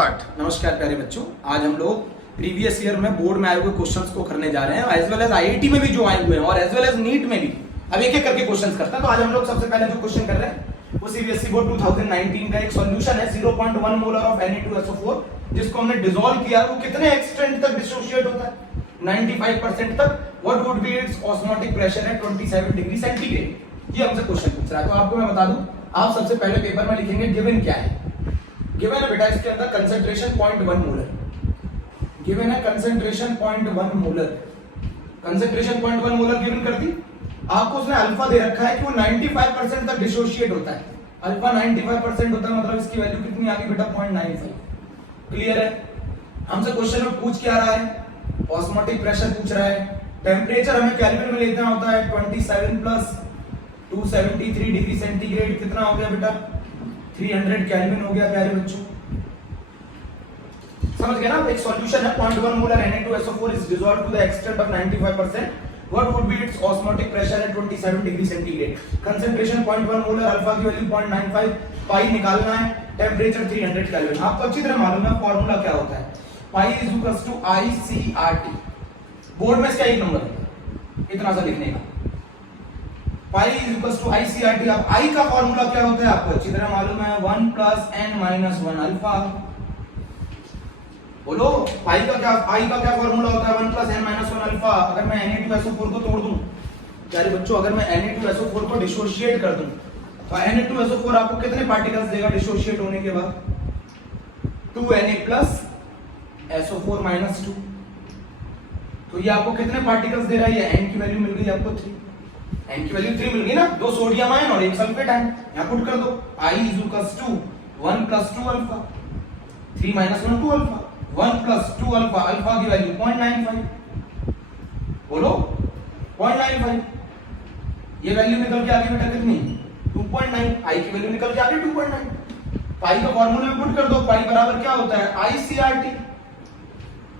नमस्कार प्यारे बच्चों, आज हम लोग प्रीवियस ईयर में बोर्ड में आए हुए क्वेश्चंस को करने जा रहे हैं, एज वेल एज आईआईटी में भी जो आए हुए हैं और एज वेल एज नीट में भी। अब एक एक करके क्वेश्चंस करते हैं। तो आज हम लोग सबसे पहले जो क्वेश्चन कर रहे हैं वो सीबीएसई बोर्ड 2019 का एक सॉल्यूशन है 0.1 मोलर ऑफ Na2SO4, जिसको हमने डिसॉल्व किया। वो कितने एक्सटेंट तक डिसोशिएट होता है? 95% तक। What would be its osmotic pressure at 27 degree centigrade. ये हमसे क्वेश्चन पूछ रहा है। तो आपको मैं बता दूं, आप सबसे पहले पेपर में लिखेंगे गिवन क्या है। गिवन है बेटा इसके अंदर कंसंट्रेशन 0.1 मोलर। गिवन है concentration 0.1 molar. Concentration 0.1 molar given कर दी। आपको उसने अल्फा दे रखा है कि वो 95% तक डिसोशिएट होता है। अल्फा 95% होता है, मतलब इसकी वैल्यू कितनी आ गई बेटा? 0.95। क्लियर है? हमसे क्वेश्चन में पूछ क्या रहा है? ऑस्मोटिक प्रेशर पूछ रहा है। टेम्परेचर हमें केल्विन में लेना होता है 27 प्लस 273 डिग्री सेंटीग्रेड। कितना हो गया बेटा? 300 केल्विन हो गया प्यारे बच्चों। समझ गए ना? एक सॉल्यूशन है 0.1 molar Na2SO4 is dissolved to the extent of 95%. What would be its osmotic pressure at 27 degree centigrade? Concentration 0.1 molar, alpha की वैल्यू 0.95, पाई निकालना है, टेम्परेचर 300 केल्विन। आपको अच्छी तरह मालूम है फॉर्मूला क्या होता है। Pi is equals to ICRT। Board में इसका एक नंबर है, इतना सा लिखने का। Pi is equals to ICRT। अब I का फॉर्मूला क्या होता है आपको अच्छी तरह मालूम है, 1 प्लस n-1 अल्फा। बोलो, पाई का क्या, I का क्या फॉर्मूला होता है? 1 प्लस n-1 अल्फा। अगर मैं Na2SO4 को तोड़ दूं प्यारे बच्चों, अगर मैं Na2SO4 को डिसोशिएट कर दूं तो Na2SO4 आपको कितने पार्टिकल्स देगा डिसोशिएट होने के बाद? 2Na plus SO4 minus 2। तो ये आपको कितने पार्टिकल्स दे रहा है? ये n की वैल्यू मिल गई आपको 3। n की वैल्यू 3 मिल गई ना। 2 सोडियम आयन और 1 सल्फेट आयन यहां पुट कर दो। I is equals to 1 plus 2 alpha, 3 minus 1 2 alpha. 1 plus 2 alpha, alpha की वैल्यू 0.95। बोलो 0.95। ये वैल्यू निकल के आ गई बेटा कितनी? 2.9। I की वैल्यू निकल के आ गई 2.9। पाई का फार्मूला में पुट कर दो। पाई बराबर क्या होता है? ICRT।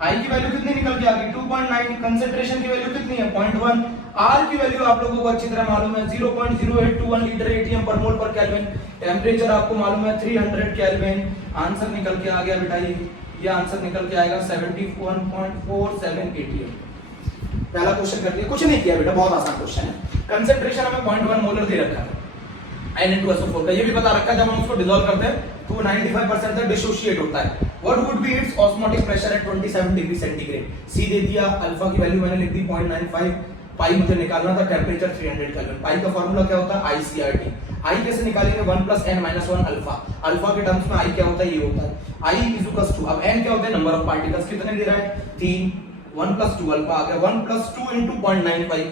I की वैल्यू कितनी निकल के आ गई? 2.9। कंसंट्रेशन की वैल्यू कितनी है? 0.1। R की वैल्यू आप लोगों को अच्छी तरह मालूम है 0.0821 लीटर ATM पर मोल पर केल्विन। टेम्परेचर आपको मालूम है 300 केल्विन। आंसर निकल के आ गया बेटा ये आंसर निकल के आएगा 71.47 ATM। पहला क्वेश्चन कर दिया, कुछ नहीं किया बेटा, बहुत आसान क्वेश्चन है। कंसंट्रेशन हमें 0.1 मोलर दे रखा है Na2SO4 का। ये भी बता रखा है जब हम उसको डिसॉल्व करते हैं तो वो 95% तक डिसोशिएट होता है। What would be its osmotic pressure at 27 degree centigrade? C दे दिया, अल्फा की वैल्यू मैंने लिख दी 0.95, पाई मुझे निकालना था, टेम्परेचर 300 केल्विन। पाई का फार्मूला क्या होता है? ICRT। I कैसे निकालेंगे? 1 प्लस n-1 अल्फा। अल्फा के टर्म्स में I क्या होता है? ये होता है I इज इक्वल्स टू, अब n क्या होता है? Number of particles. कितने दे रहा है? 3। 1 प्लस 2 अल्फा आ गया। 1 प्लस 2 इनटू 0.95,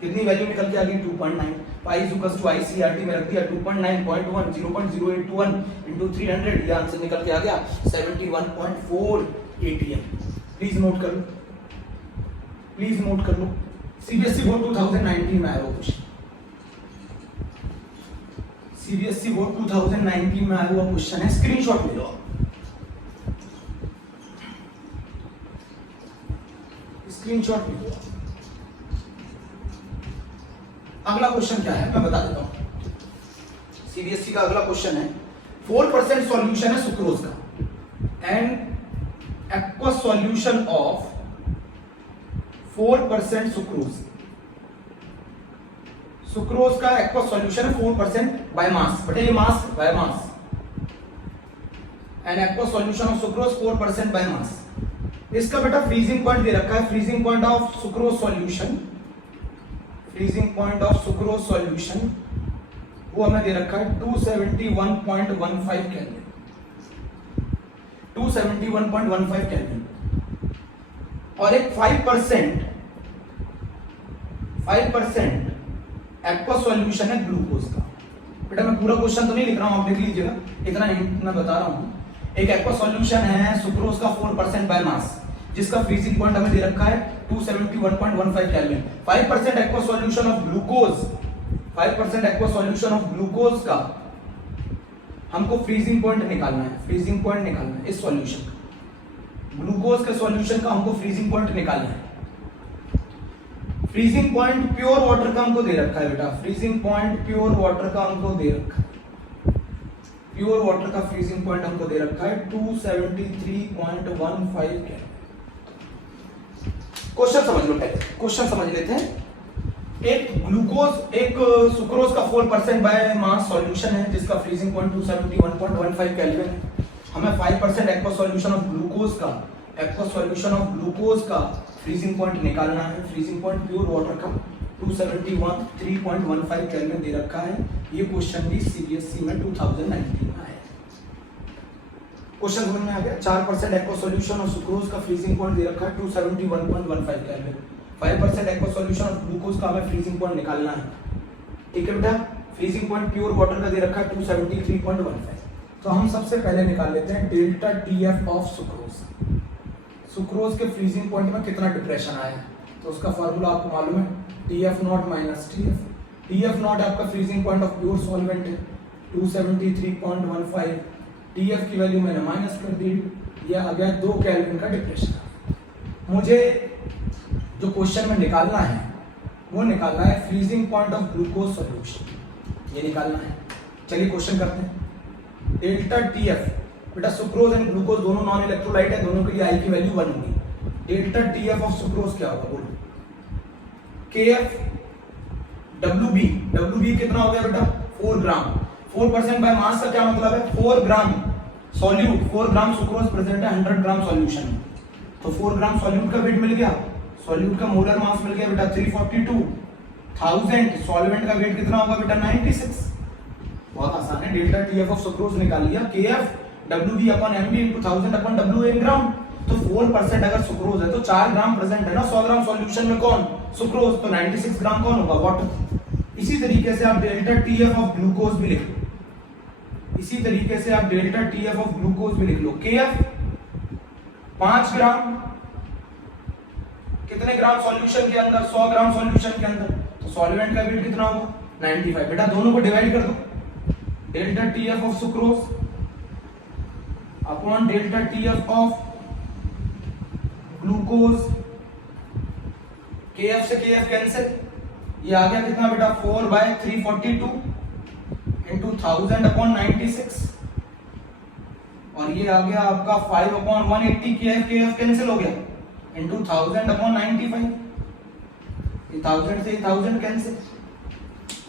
कितनी वैल्यू निकल के आ गई? 2.9। Pi is equals to ICRT में रख दिया 2.9.1, 0.0821 इनटू 300। ये आंसर निकल के आ गया 71.4 ATM। प्लीज नोट कर लो, प्लीज नोट कर लो। सीबीएसई बोर्ड 2019 में आया वो क्वेश्चन। सीबीएसई बोर्ड 2019 में आया हुआ क्वेश्चन है। स्क्रीनशॉट ले लो, स्क्रीनशॉट ले लो। अगला क्वेश्चन क्या है मैं बता देता हूं। सीबीएसई का अगला क्वेश्चन है 4% सॉल्यूशन है सुक्रोज का and aqua solution of 4% sucrose. Sucrose का एक्वा सॉल्यूशन है 4% बाय मास। बेटा ये mass by mass and aqua solution of sucrose 4% by mass. इसका बेटा फ्रीजिंग पॉइंट दे रखा है। Freezing point of sucrose solution, freezing point of sucrose solution वो हमें दे रखा है 271.15 केल्विन। 271.15 केल्विन और एक 5% एक्वा सॉल्यूशन है ग्लूकोज का। बेटा मैं पूरा क्वेश्चन तो नहीं लिख रहा हूं, आप देख लीजिएगा, इतना हिंट मैं बता रहा हूं। एक एक्वा सॉल्यूशन है सुक्रोज का 4% बाय मास, जिसका फ्रीजिंग पॉइंट हमें दे रखा है 271.15 kelvin. 5% aqua solution of glucose, 5% aqua solution of glucose का हमको फ्रीजिंग पॉइंट निकालना है। फ्रीजिंग पॉइंट निकालना है इस सॉल्यूशन का, ग्लूकोज के सॉल्यूशन का हमको फ्रीजिंग पॉइंट निकालना है। फ्रीजिंग पॉइंट प्योर वाटर का हमको दे रखा है बेटा। फ्रीजिंग पॉइंट प्योर वाटर का हमको दे रखा है। प्योर वाटर का फ्रीजिंग पॉइंट हमको दे रखा है 273.15 केल्विन। क्वेश्चन समझ लो, पहले क्वेश्चन समझ लेते हैं। एक सुक्रोज का 4% बाय मास सॉल्यूशन है जिसका फ्रीजिंग पॉइंट 271.15 केल्विन है। हमें 5% एक्वा सॉल्यूशन ऑफ ग्लूकोज का फ्रीजिंग पॉइंट निकालना है। फ्रीजिंग पॉइंट प्योर वाटर का 271.3.15 केल्विन दे रखा है। ये क्वेश्चन भी सीबीएसई में 2019 में आया। क्वेश्चन समझ में आ गया। 4% एक्वा सॉल्यूशन ऑफ सुक्रोज का फ्रीजिंग पॉइंट दे रखा है 271.15 kelvin. 5% aqua solution of glucose का हमें फ्रीजिंग पॉइंट निकालना है। ठीक है बेटा, फ्रीजिंग पॉइंट प्योर वाटर का दे रखा है 273.15। तो हम सबसे पहले निकाल लेते हैं डेल्टा टीएफ ऑफ सुक्रोज के फ्रीजिंग पॉइंट में कितना डिप्रेशन आया है। तो उसका फार्मूला आपको मालूम है, TF naught minus TF. TF naught आपका freezing point of pure solvent है 273.15। टीएफ की वैल्यू मैंने माइनस कर दी, यह आ गया 2 केल्विन का डिप्रेशन। मुझे जो क्वेश्चन में निकालना है वो निकालना है freezing point of glucose solution, ये निकालना है। चलिए क्वेश्चन करते हैं। डेल्टा टीएफ, बेटा सुक्रोज एंड ग्लूकोज दोनों नॉन इलेक्ट्रोलाइट है, दोनों के लिए आई की वैल्यू 1 होगी। डेल्टा टीएफ ऑफ सुक्रोज क्या होगा बोलो। केएफ डब्ल्यूबी कितना हो गया बेटा 4 ग्राम। 4% बाय मास का क्या मतलब है 4 ग्राम सॉल्यूट। 4 ग्राम सुक्रोज प्रेजेंट है 100 ग्राम सॉल्यूशन में, तो 4 ग्राम सॉल्यूट का वेट मिल गया। सॉल्यूट का मोलर मास मिल गया बेटा 342,000। सॉल्वेंट का वेट कितना होगा बेटा 96। बहुत आसान है। डेल्टा टीएफ ऑफ सुक्रोज निकाल लिया। KF WB upon MB into 1000 upon W in gram. तो 4% अगर सुक्रोज है तो 4 ग्राम प्रेजेंट है ना 100 ग्राम सॉल्यूशन में। कौन सुक्रोज, तो 96 ग्राम कौन होगा वाटर। इसी तरीके से आप डेल्टा टीएफ ऑफ ग्लूकोज भी लिख लो। इसी तरीके से आप डेल्टा टीएफ ऑफ ग्लूकोज भी लिख लो। केएफ 5 ग्राम, कितने ग्राम सॉल्यूशन के अंदर 100 ग्राम सॉल्यूशन के अंदर, तो सॉल्वेंट का वेट कितना होगा 95। बेटा दोनों को डिवाइड कर दो। Delta TF of sucrose upon delta TF of glucose. KF से केएफ कैंसिल, ये आ गया कितना बेटा 4/342 इंटू 1000 अपॉन 96, और ये आ गया आपका 5/180। केएफ कैंसिल हो गया इंटू 1000 अपॉन 95। 1000 से 1000 कैंसिल,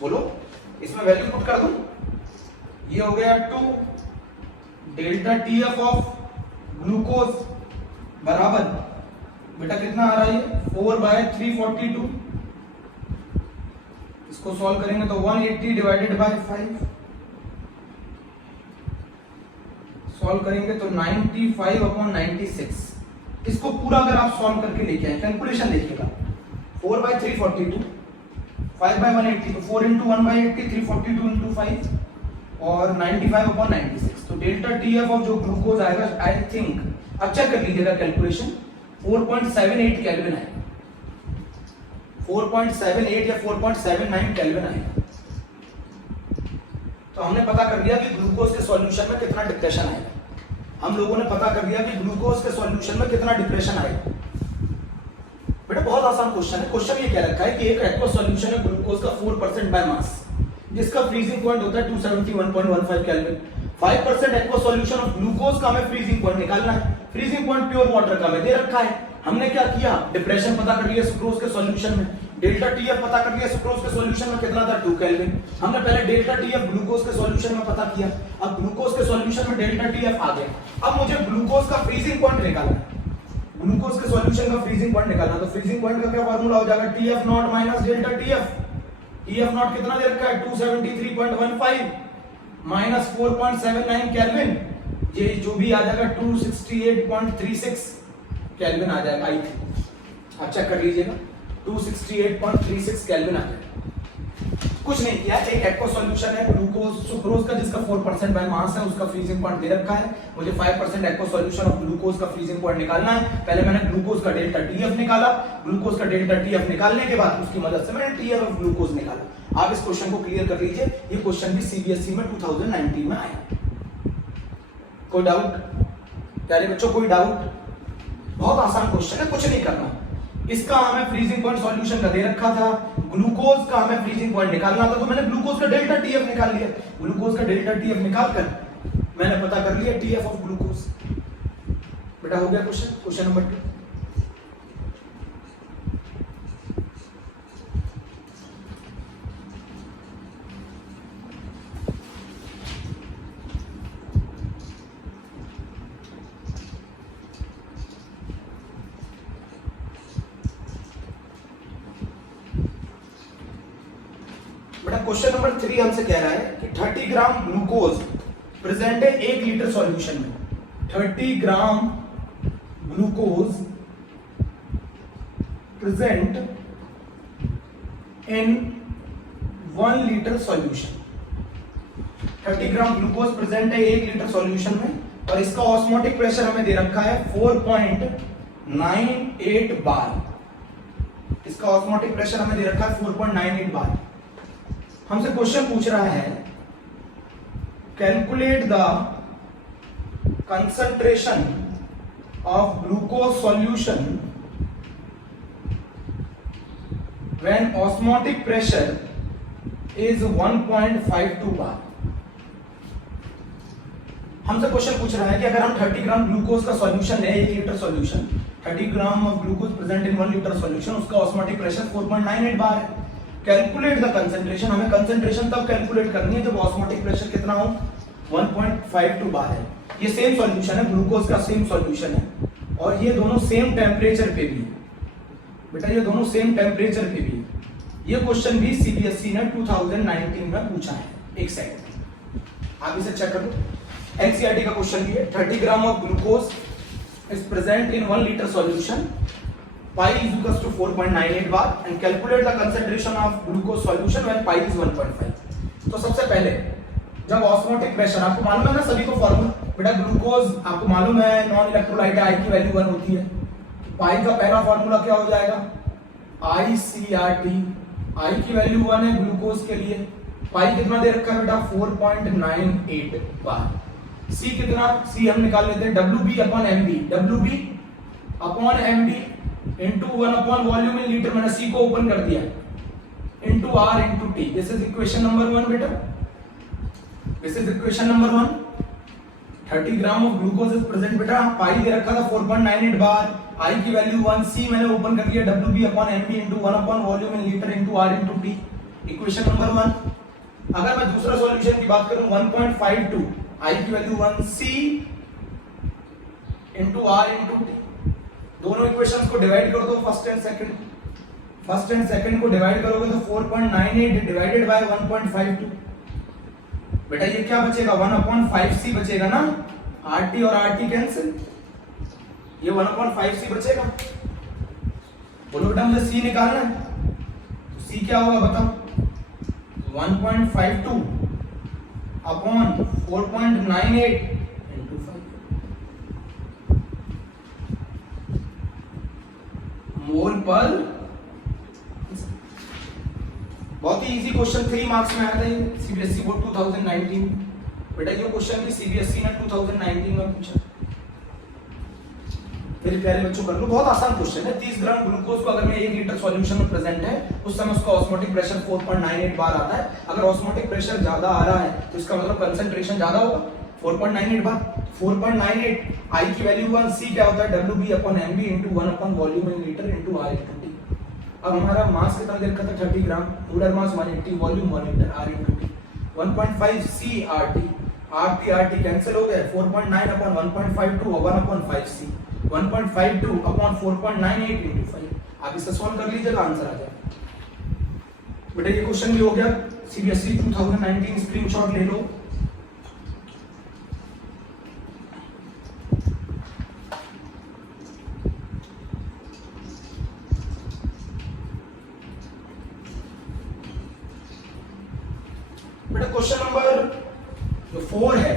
बोलो इसमें वैल्यू पुट कर दूं। ये हो गया 2 डेल्टा टीएफ ऑफ ग्लूकोज बराबर बेटा कितना आ रहा है 4/342। इसको सॉल्व करेंगे तो 180 डिवाइडेड बाय 5, सॉल्व करेंगे तो 95/96। इसको पूरा अगर आप सॉल्व करके लेके आए, कैलकुलेशन देखिएगा 4/342 5/180, तो 4 into 1/80 342 into 5 और 95/96। तो डेल्टा टीएफ ऑफ जो ग्लूकोज आएगा आई थिंक, अब चेक कर लीजिएगा कैलकुलेशन, 4.78 केल्विन आएगा। 4.78 या 4.79 केल्विन आएगा। तो हमने पता कर लिया कि ग्लूकोज के सॉल्यूशन में कितना डिप्रेशन आएगा। हम लोगों ने पता कर लिया कि ग्लूकोज के सॉल्यूशन में कितना डिप्रेशन आएगा। बेटा बहुत आसान क्वेश्चन है। क्वेश्चन ये कह रखा है कि एक एक्वा सॉल्यूशन है ग्लूकोज का 4% बाय मास, जिसका फ्रीजिंग पॉइंट होता है 271.15 kelvin. 5% aqua solution of glucose का हमें फ्रीजिंग पॉइंट निकालना है। फ्रीजिंग पॉइंट प्योर वाटर का हमें दे रखा है। हमने क्या किया, डिप्रेशन पता कर लिया सुक्रोज के सॉल्यूशन में, डेल्टा टीएफ पता कर लिया सुक्रोज के सॉल्यूशन में कितना था 2 केल्विन। हमने पहले डेल्टा टीएफ ग्लूकोज के सॉल्यूशन में पता किया, अब ग्लूकोज के सॉल्यूशन में डेल्टा टीएफ आ गया। अब मुझे ग्लूकोज का फ्रीजिंग पॉइंट निकालना है, ग्लूकोज के सॉल्यूशन का फ्रीजिंग पॉइंट निकालना। तो फ्रीजिंग पॉइंट का क्या फार्मूला हो जाएगा, TF naught minus delta TF. TF not कितना दे रखा है 273.15 माइनस 4.79 केल्विन, ये जो भी आ जाएगा 268.36 केल्विन आ जाएगा। आई थिंक आप चेक कर लीजिएगा 268.36 केल्विन आ जाएगा। कुछ नहीं किया, एक एक्वा सॉल्यूशन है ग्लूकोज सुक्रोज का जिसका 4% बाय मास है, उसका फ्रीजिंग पॉइंट दे रखा है। मुझे 5% एक्वा सॉल्यूशन ऑफ ग्लूकोज का फ्रीजिंग पॉइंट निकालना है। पहले मैंने ग्लूकोज का डेल्टा टीएफ निकाला, ग्लूकोज का डेल्टा टीएफ निकालने के बाद उसकी मदद से मैंने टीएफ ऑफ ग्लूकोज निकाला। आप इस क्वेश्चन को क्लियर कर लीजिए, ये क्वेश्चन भी सीबीएसई में 2019 में आया। कोई डाउट प्यारे बच्चों, कोई डाउट? बहुत आसान क्वेश्चन है, कुछ नहीं करना। इसका हमें फ्रीजिंग पॉइंट सॉल्यूशन का दे रखा था, ग्लूकोज का हमें फ्रीजिंग पॉइंट निकालना था, तो मैंने ग्लूकोज का डेल्टा टीएफ निकाल लिया। ग्लूकोज का डेल्टा टीएफ निकालकर मैंने पता कर लिया TF ऑफ ग्लूकोज। बेटा हो गया क्वेश्चन नंबर 2। क्वेश्चन नंबर 3 हमसे कह रहा है कि 30 ग्राम ग्लूकोज प्रेजेंट है 1 लीटर सॉल्यूशन में। 30 gram glucose present in 1 litre solution. 30 gram glucose present है 1 लीटर सॉल्यूशन में और इसका ऑस्मोटिक प्रेशर हमें दे रखा है 4.98 बार। इसका ऑस्मोटिक प्रेशर हमें दे रखा है 4.98 बार। हमसे क्वेश्चन पूछ रहा है calculate the concentration of glucose solution when osmotic pressure is 1.52 बार। हमसे क्वेश्चन पूछ रहा है कि अगर हम 30 ग्राम ग्लूकोज का सॉल्यूशन है, 1 litre solution, 30 gram of glucose present in 1 litre solution, उसका ऑस्मोटिक प्रेशर 4.98 बार है। कैलकुलेट द कंसंट्रेशन, हमें कंसंट्रेशन तब कैलकुलेट करनी है जब ऑस्मोटिक प्रेशर कितना हो, 1.52 बार है। ये सेम सॉल्यूशन है, ग्लूकोज का सेम सॉल्यूशन है और ये दोनों सेम टेम्परेचर पे भी है। बेटा ये दोनों सेम टेम्परेचर पे भी है। ये क्वेश्चन भी सीबीएसई ने 2019 में पूछा है। एक सेकंड आप इसे चेक करो। एनसीईआरटी का क्वेश्चन भी है। 30 gram of glucose is present in 1 litre solution, pi is equals to 4.98 bar and calculate the concentration of glucose solution when pi is 1.5। तो सबसे पहले जब ऑस्मोटिक प्रेशर, आपको मालूम है ना सभी को फॉर्मूला, बेटा ग्लूकोज आपको मालूम है नॉन इलेक्ट्रोलाइट है, I की वैल्यू 1 होती है। पाई का पहला फॉर्मूला क्या हो जाएगा, ICRT। I की वैल्यू 1 है ग्लूकोज के लिए। पाई कितना दे रखा है बेटा, 4.98 बार। C कितना, C हम निकाल लेते हैं WB upon MB। WB upon MB into 1 upon volume in litre, मैंने C को ओपन कर दिया, into R into T। This is equation number 1 बेटा, this is equation number 1। 30 gram of glucose is present बेटा, पाई दे रखा था 4.98 बार, I की value 1, C मैंने ओपन कर दिया, WB upon MB into 1 upon volume in litre into R into T। Equation number 1। अगर मैं दूसरा सॉल्यूशन की बात करूं 1.52, I की value 1, C into R into T। दोनों इक्वेशंस को डिवाइड कर दो, फर्स्ट एंड सेकंड को डिवाइड करोगे तो 4.98 डिवाइडेड बाय 1.52। बेटा ये क्या बचेगा, 1/5C बचेगा ना, RT और RT कैंसिल, ये 1/5C बचेगा। बोलो बेटा मुझे C निकालना है, C क्या होगा बताओ, 1.52 अपॉन 4.98 इंटू 5 मोल पर। बहुत ही इजी क्वेश्चन 3 मार्क्स में आया था सीबीएसई बोर्ड 2019। बेटा ये क्वेश्चन भी सीबीएसई ने 2019 में पूछा। मेरे प्यारे बच्चों कर लो, बहुत आसान क्वेश्चन है। 30 ग्राम ग्लूकोज को अगर मैं 1 लीटर सॉल्यूशन में प्रेजेंट है, उस समय उसका ऑस्मोटिक प्रेशर 4.98 बार आता है। अगर ऑस्मोटिक प्रेशर ज्यादा आ रहा है तो इसका मतलब कंसंट्रेशन ज्यादा होगा, 4.98 बार। 4.98, I की वैल्यू 1, C क्या होता है, WB upon MB into 1 upon volume in litre into R into T। अब हमारा मास कितना दे रखा था, 30 gram, molar mass 180, volume 1 litre, R into T। 1.5 C RT, RT cancel हो गए, 4.9 अपॉन 1.52 और 1/5C, 1.52 अपॉन 4.98 इंटू 5। आप इसे सॉल्व कर लीजिएगा, आंसर आ जाएगा। बेटा ये क्वेश्चन भी हो गया सीबीएसई 2019, स्क्रीनशॉट ले लो। बेटा क्वेश्चन नंबर जो 4 है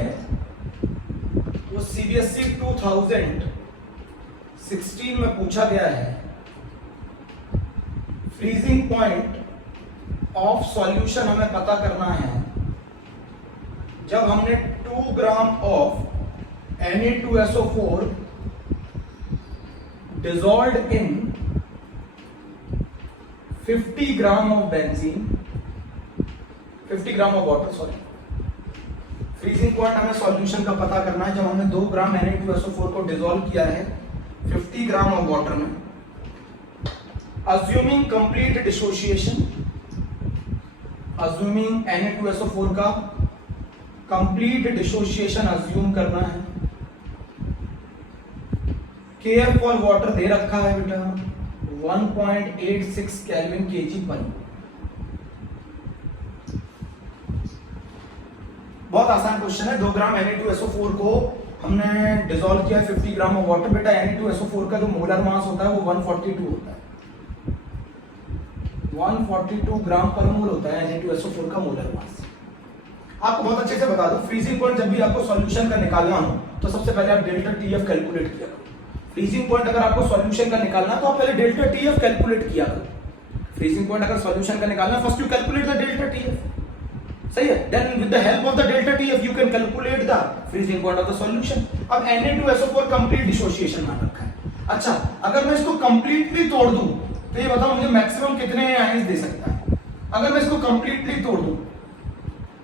वो सीबीएसई 2016 में पूछा गया है। फ्रीजिंग पॉइंट ऑफ सॉल्यूशन हमें पता करना है जब हमने 2 gram of Na2SO4 dissolved in 50 gram of benzene, 50 gram of water, sorry freezing point हमें सॉल्यूशन का पता करना है जब हमने 2 ग्राम Na2SO4 को डिसॉल्व किया है 50 ग्राम ऑफ वाटर में। Assuming complete dissociation, assuming Na2SO4 का कंप्लीट डिसोसिएशन अज्यूम करना है। Kf फॉर वाटर दे रखा है बेटा 1.86 केल्विन kg पर। बहुत आसान क्वेश्चन है। 2 ग्राम Na2SO4 को हमने डिसॉल्व किया 50 ग्राम ऑफ वाटर। बेटा Na2SO4 का जो मोलर मास होता है वो 142 होता है, 142 ग्राम पर मोल होता है Na2SO4 का मोलर मास। आपको बहुत अच्छे से बता दो, फ्रीजिंग पॉइंट जब भी आपको सॉल्यूशन का निकालना हो तो सबसे पहले आप डेल्टा टीएफ कैलकुलेट किया करो। फ्रीजिंग पॉइंट अगर आपको सॉल्यूशन का निकालना तो आप पहले डेल्टा टीएफ कैलकुलेट किया करो। फ्रीजिंग पॉइंट अगर सॉल्यूशन का निकालना, first you calculate the delta TF, सही है। Then with the help of the delta TF you can calculate the freezing point of the solution. अब Na2SO4 कंप्लीट डिसोसिएशन मान रखा है। अच्छा, अगर मैं इसको कंप्लीटली तोड़ दूं तो ये बताओ मुझे मैक्सिमम कितने आयंस दे सकता है। अगर मैं इसको कंप्लीटली तोड़ दूं,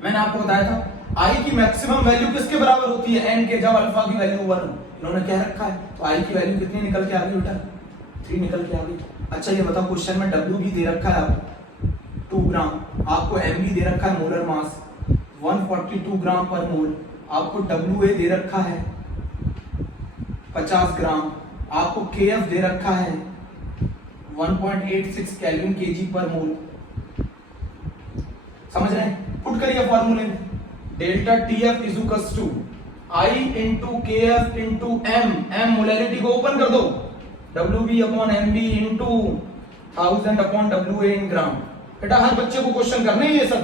मैंने आपको बताया था आई की मैक्सिमम वैल्यू किसके बराबर होती है, एन के, जब अल्फा की वैल्यू 1 इन्होंने क्या रखा है, तो आई की वैल्यू कितनी निकल के आ गई बेटा, 3 निकल के आ गई। अच्छा ये बताओ क्वेश्चन में डब्ल्यू भी दे रखा है आपको 2 ग्राम, आपको एम भी दे रखा है मोलर मास 142 ग्राम पर मोल, आपको डब्ल्यू ए दे रखा है 50 ग्राम, आपको के एफ दे रखा है 1.86 केल्विन केजी पर मोल। समझ रहे हैं? पुट करिए फॉर्मूले में, delta TF is equals to I into K F into M, M molarity को ओपन कर दो, W B upon M B into 1000 upon W A in gram. बेटा हर बच्चे को क्वेश्चन करने ही ये सब।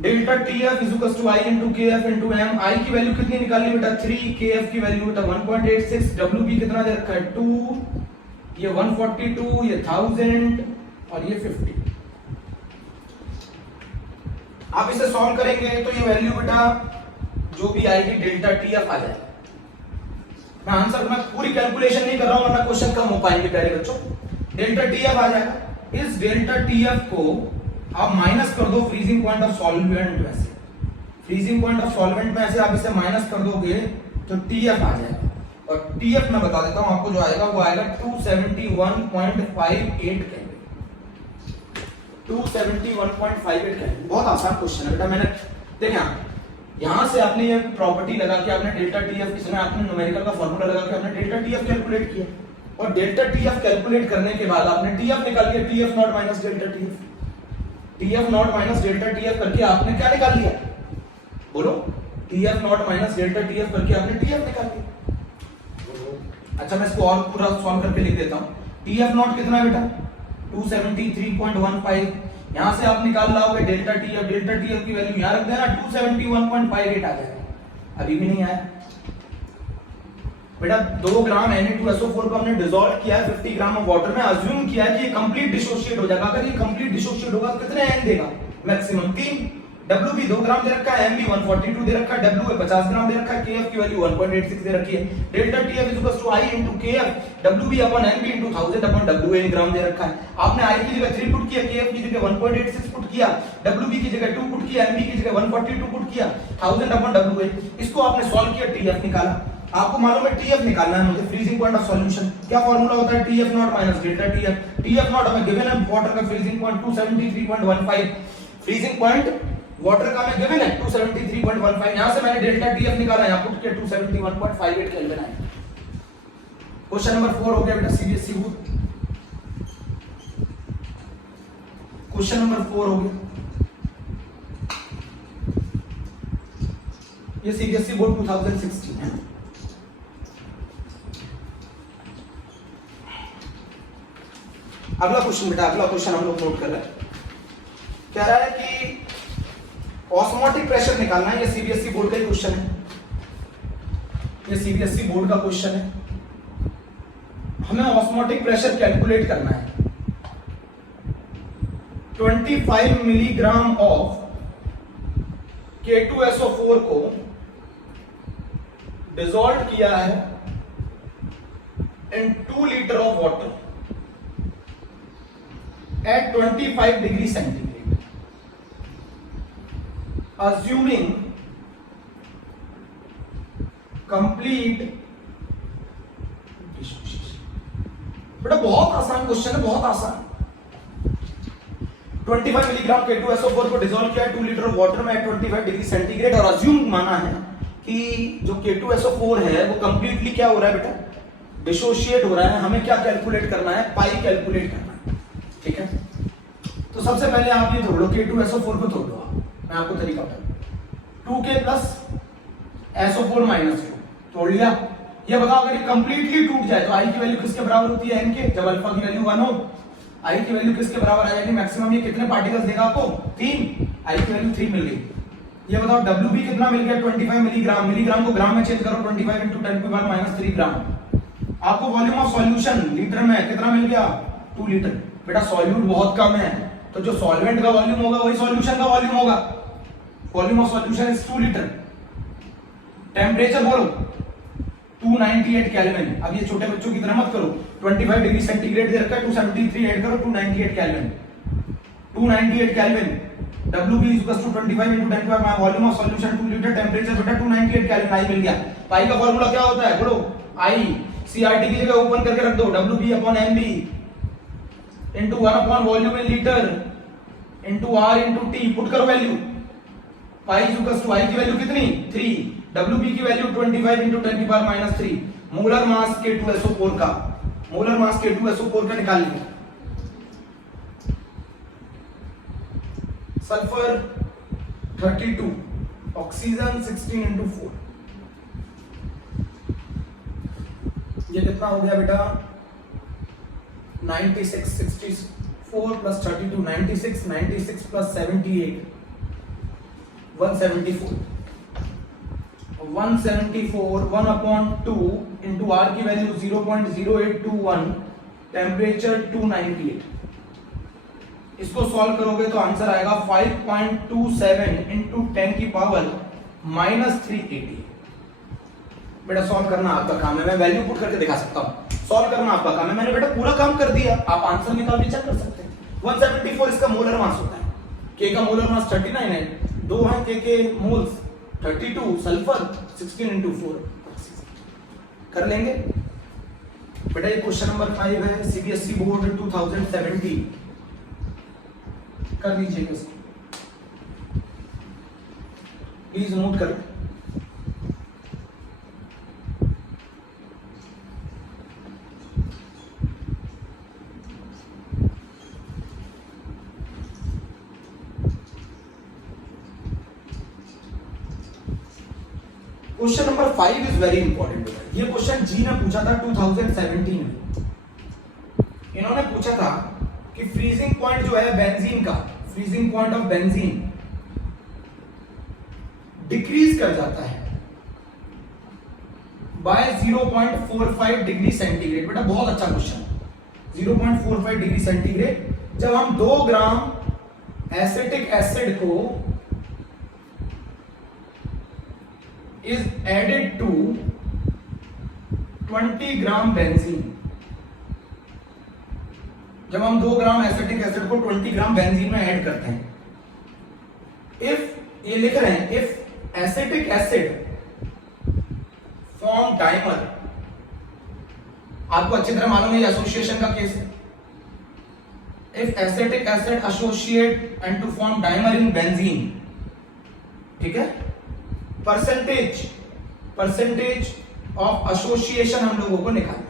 Delta TF is equals to I into K F into M, I की वैल्यू कितनी निकालनी बेटा 3, के एफ की वैल्यू बेटा 1.86, डब्ल्यू बी कितना दे रखा है 2, ये 142, ये 1000 और ये 50। आप इसे सॉल्व करेंगे तो ये वैल्यू बेटा जो भी आएगी डेल्टा टीएफ आ जाएगा। मैं आंसर मैं पूरी कैलकुलेशन नहीं कर रहा हूं वरना क्वेश्चन कम हो पाएंगे प्यारे बच्चों। डेल्टा टीएफ आ जाएगा। इस डेल्टा टीएफ को आप माइनस कर दो फ्रीजिंग पॉइंट ऑफ सॉल्वेंट में से, फ्रीजिंग पॉइंट ऑफ सॉल्वेंट में से आप इसे माइनस कर दोगे तो टीएफ आ जाएगा। और टीएफ मैं बता देता हूं आपको, जो आएगा वो आएगा 271.58 केल्विन, 271.58 केल्विन। बहुत आसान क्वेश्चन है बेटा। मैंने देखें यहां से आपने ये प्रॉपर्टी लगा के आपने डेल्टा टीएफ, इसमें आपने न्यूमेरिकल का फार्मूला लगा के आपने डेल्टा टीएफ कैलकुलेट किया, और डेल्टा टीएफ कैलकुलेट करने के बाद आपने टीएफ निकाल लिया, TF naught minus delta TF, TF naught minus delta TF करके आपने क्या निकाल लिया, बोलो, TF naught minus delta TF करके आपने टीएफ निकाल लिया। अच्छा मैं इसको और पूरा सॉल्व करके लिख देता हूं। टीएफ नॉट कितना है बेटा 273.15, यहां से आप निकाल लाओगे डेल्टा टीएफ, डेल्टा टीएफ की वैल्यू यहां रख देना 271.58 आ जाएगा। अभी भी नहीं आया बेटा। 2 ग्राम Na2SO4 को हमने डिसॉल्व किया है 50 ग्राम ऑफ वाटर में, अज्यूम किया है कि ये कंप्लीट डिसोशिएट हो जाएगा। अगर ये कंप्लीट डिसोशिएट होगा तो कितने एन देगा, मैक्सिमम 3। डब्ल्यू भी 2 ग्राम दे रखा है, एम भी 142 दे रखा है, डब्ल्यू ए 50 ग्राम दे रखा है, केएफ की वैल्यू 1.86 दे रखी है। Delta TF is equal to I into KF, W B upon M B into 1000 upon W A in gram दे रखा है। आपने आई की जगह 3 पुट किया, केएफ की जगह 1.86 पुट किया, डब्ल्यू बी की जगह 2 पुट किया, एम बी की जगह 142 पुट किया, 1000 अपॉन डब्ल्यू ए। इसको आपने सॉल्व किया, टीएफ निकाला। आपको मालूम है टीएफ निकालना है मुझे, फ्रीजिंग पॉइंट ऑफ सॉल्यूशन। क्या फार्मूला होता है, TF naught minus delta TF. TF not हमें गिवन है, वाटर का freezing point 273.15, freezing point water का हमें गिवन है 273.15। यहां से मैंने डेल्टा टीएफ निकाला, यहां पुट किया 271.58 केल्विन आया। क्वेश्चन नंबर 4 हो गया बेटा सीबीएसई बोर्ड। क्वेश्चन नंबर 4 हो गया, ये सीबीएसई बोर्ड 2016 है। अगला क्वेश्चन बेटा, अगला क्वेश्चन हम लोग नोट कर रहे हैं। कह रहा है कि ऑस्मोटिक प्रेशर निकालना है। ये सीबीएसई बोर्ड का ही क्वेश्चन है, ये सीबीएसई बोर्ड का क्वेश्चन है। हमें ऑस्मोटिक प्रेशर कैलकुलेट करना है। 25 मिलीग्राम ऑफ K2SO4 को डिसॉल्व किया है इन 2 litre of water at 25 degree centigrade. assuming complete dissociation। बेटा बहुत आसान क्वेश्चन है, बहुत आसान। 25 मिलीग्राम K2SO4 को डिसॉल्व किया 2 लीटर वाटर में एट 25 डिग्री सेंटीग्रेड और अज्यूम माना है कि जो K2SO4 है वो कंप्लीटली क्या हो रहा है बेटा, डिसोशिएट हो रहा है। हमें क्या कैलकुलेट करना है, पाई कैलकुलेट करना है, ठीक है। तो सबसे पहले आप ये तोड़ लो, K2SO4 को तोड़ लो आप, मैं आपको तरीका बताऊं। 2K प्लस SO4 माइनस 2 तोड़ लिया। ये बताओ अगर ये कंप्लीटली टूट जाए तो आई की वैल्यू किसके बराबर होती है, n के। जब अल्फा की वैल्यू 1 हो, आई की वैल्यू किसके बराबर आ जाएगी मैक्सिमम, ये कितने पार्टिकल्स देगा आपको, 3। आई की वैल्यू 3 मिल गई। ये बताओ WB कितना मिल गया, 25 मिलीग्राम। मिलीग्राम को ग्राम में चेंज करो, 25 × 10⁻³ ग्राम। आपको वॉल्यूम ऑफ सॉल्यूशन लीटर में कितना मिल गया, 2 लीटर। बेटा सॉल्यूट बहुत कम है, तो जो सॉल्वेंट का वॉल्यूम होगा वही सॉल्यूशन का वॉल्यूम होगा। Volume of solution is 2 litre. Temperature बोलो 298 केल्विन। अब ये छोटे बच्चों की तरह मत करो, 25 डिग्री सेंटीग्रेड दे रखा है, 273 ऐड करो, 298 kelvin. 298 kelvin. WB = 25 × 10⁻, volume of solution 2 litre, temperature बेटा 298 केल्विन। आई मिल गया। पाई का फार्मूला क्या होता है बोलो, आई CRT की जगह ओपन करके रख दो, WB/MB into 1 volume in litre into R into T, put करो वैल्यू। पाई = आई की वैल्यू कितनी, 3। WB की वैल्यू 25 × 10⁻³ मोलर मास K2SO4 का, मोलर मास K2SO4 का निकाल लिया। Sulphur 32, oxygen 16 × 4। ये कितना हो गया बेटा, 96। 64 + 32 96, 96 + 78 174। 174 1/2 into R की वैल्यू 0.0821, टेम्परेचर 298। इसको सॉल्व करोगे तो आंसर आएगा 5.27 × 10⁻³ -380। बेटा सॉल्व करना आपका काम है, मैं वैल्यू पुट करके दिखा सकता हूं, सॉल्व करना आपका काम है। मैंने बेटा पूरा काम कर दिया, आप आंसर निकाल के चेक कर सकते हैं। 174 इसका मोलर मास होता है, K का मोलर मास 39 है, 2 है K के मोल्स 32, सल्फर 16 × 4 कर लेंगे। बेटा ये क्वेश्चन नंबर 5 है, CBSE बोर्ड 2017। कर लीजिएगा इसको, प्लीज नोट करें। Question number 5 is very important. ये क्वेश्चन जी ने पूछा था 2017 में। इन्होंने पूछा था कि फ्रीजिंग पॉइंट जो है बेंजीन का, freezing point of benzene decrease कर जाता है बाय 0.45 डिग्री सेंटीग्रेड। बेटा बहुत अच्छा क्वेश्चन, 0.45 डिग्री सेंटीग्रेड। जब हम 2 ग्राम एसिटिक एसिड को is added to 20 gram benzene, जब हम 2 ग्राम एसिटिक एसिड को 20 ग्राम बेंजीन में ऐड करते हैं, इफ ये लिख रहे हैं if acetic acid form dimer, आपको अच्छी तरह मालूम है ये एसोसिएशन का केस है। If acetic acid associate and to form dimer in benzene, ठीक है, परसेंटेज ऑफ एसोसिएशन हम लोगों को निकालना है।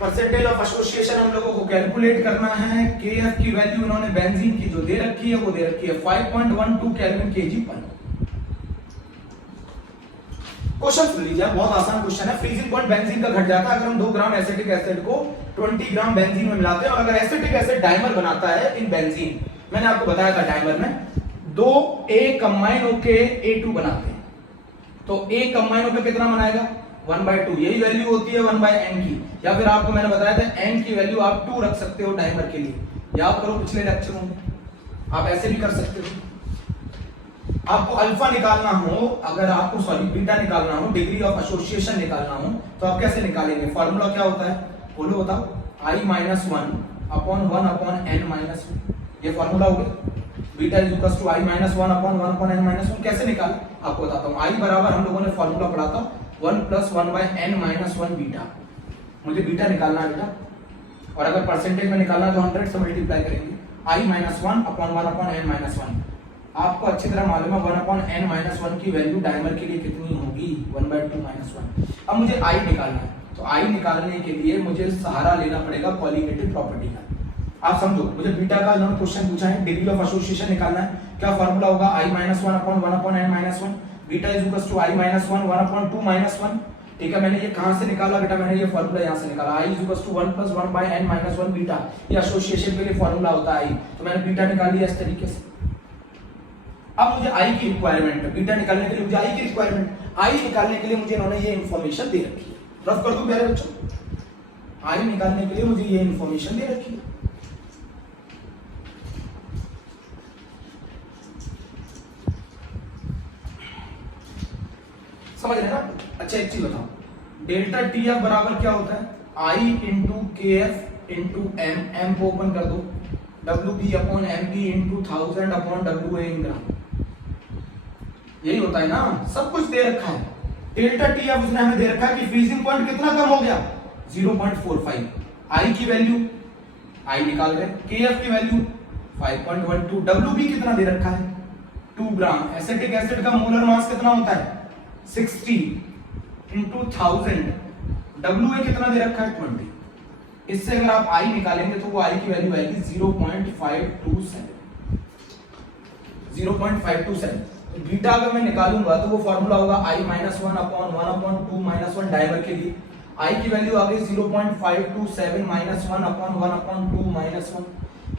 परसेंटेज ऑफ एसोसिएशन हम लोगों को कैलकुलेट करना है। KF की वैल्यू इन्होंने बेंजीन की जो दे रखी है वो दे रखी है 5.12 केल्विन kg पर। क्वेश्चन सुन लीजिए, बहुत आसान क्वेश्चन है। फ्रीजिंग पॉइंट बेंजीन का घट जाता है अगर हम 2 ग्राम एसिटिक एसिड को 20 ग्राम बेंजीन में मिलाते हैं, और अगर एसिटिक एसिड डाइमर बनाता है इन बेंजीन, मैंने आपको बताया था डाइमर में 2 A कंबाइन होके A2 बनाते हैं, तो A कंबाइन होकर कितना बनाएगा 1/2, यही वैल्यू होती है 1/n की। या फिर आपको मैंने बताया था n की वैल्यू आप 2 रख सकते हो डाइमर के लिए, याद करो पिछले लेक्चरों में, आप ऐसे भी कर सकते हो। आपको अल्फा निकालना हो, अगर आपको सॉरी बीटा निकालना हो, डिग्री ऑफ एसोसिएशन निकालना हो, तो आप कैसे निकालेंगे? फॉर्मूला क्या होता है बोलो बताओ, I - 1/1/n - ये फॉर्मूला हो गया। Beta is equal to I minus one upon one upon N minus one. कैसे निकाल आपको बताता हूँ। आई बराबर हम लोगों ने फॉर्मूला पढ़ा था 1 + 1 बाय n माइनस 1 बीटा। मुझे बीटा निकालना है बेटा, और अगर परसेंटेज में निकालना है तो 100 से मल्टीप्लाई करेंगे। I minus 1 upon 1 upon n minus 1। आपको अच्छी तरह मालूम है 1 अपॉन n माइनस 1 की वैल्यू डायमर के लिए कितनी होगी, 1/2 माइनस 1। अब मुझे आई निकालना है, तो आई निकालने के लिए मुझे सहारा लेना पड़ेगा कॉलीगेटिव प्रॉपर्टी का। आप समझो, मुझे बीटा का इन्होंने क्वेश्चन पूछा है, डिग्री ऑफ एसोसिएशन निकालना है। क्या फॉर्मूला होगा, I minus 1 upon 1 upon n minus 1। Beta is equal to I minus 1 1 upon 2 minus 1। ठीक है, मैंने ये कहां से निकाला बेटा, मैंने ये फॉर्मूला यहां से निकाला। i is equal to 1 + 1 by n minus 1 beta. ये एसोसिएशन के लिए फॉर्मूला होता है i, तो मैंने बीटा निकाल लिया इस तरीके से। अब मुझे i की रिक्वायरमेंट है, बीटा निकालने के लिए मुझे i की रिक्वायरमेंट, i निकालने के लिए मुझे इन्होंने ये इंफॉर्मेशन दे रखी है। रफ कर दूं प्यारे बच्चों, i निकालने के लिए मुझे ये इंफॉर्मेशन दे रखी है। समझ रहे ना। अच्छा एक चीज बताओ, डेल्टा टी एफ बराबर क्या होता है, I into K F into M, M को ओपन कर दो, W B upon M B into 1000 upon W A in gram. यही होता है ना, सब कुछ दे रखा है। डेल्टा टी एफ उसने हमें दे रखा है कि फ्रीजिंग पॉइंट कितना कम हो गया, 0.45। आई की वैल्यू आई निकाल रहे, के एफ की वैल्यू 5.12, डब्ल्यू बी कितना दे रखा है 2 ग्राम। एसिटिक एसिड का मोलर मास कितना होता है 60 इंटू 1000, डब्ल्यू ए कितना दे रखा है 20। इससे अगर आप आई निकालेंगे तो वो आई की वैल्यू आएगी 0.527। 0.527। बीटा अगर मैं निकालूंगा तो वो फॉर्मूला होगा I minus 1 upon 1 upon 2 minus 1 डायवर के लिए। आई की वैल्यू आ गई 0.527 माइनस 1 अपॉन 1 अपॉन 2 माइनस 1।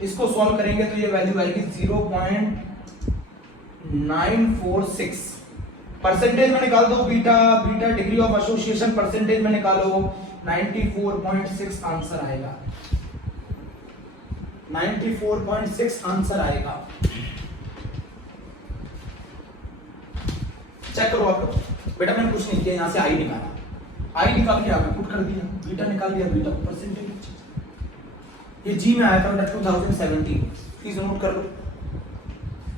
इसको सॉल्व करेंगे तो ये वैल्यू आएगी 0.946। परसेंटेज में निकाल दो beta, beta degree of association percentage में निकालो, 94.6 आंसर आएगा। 94.6 आंसर आएगा। चेक करो आप लोग। बेटा मैंने कुछ नहीं किया, यहां से आई निकाला, आई निकाल के आपने पुट कर दिया, बीटा निकाल दिया, बीटा परसेंटेज। ये जी में आया था बेटा 2017, प्लीज नोट कर लो।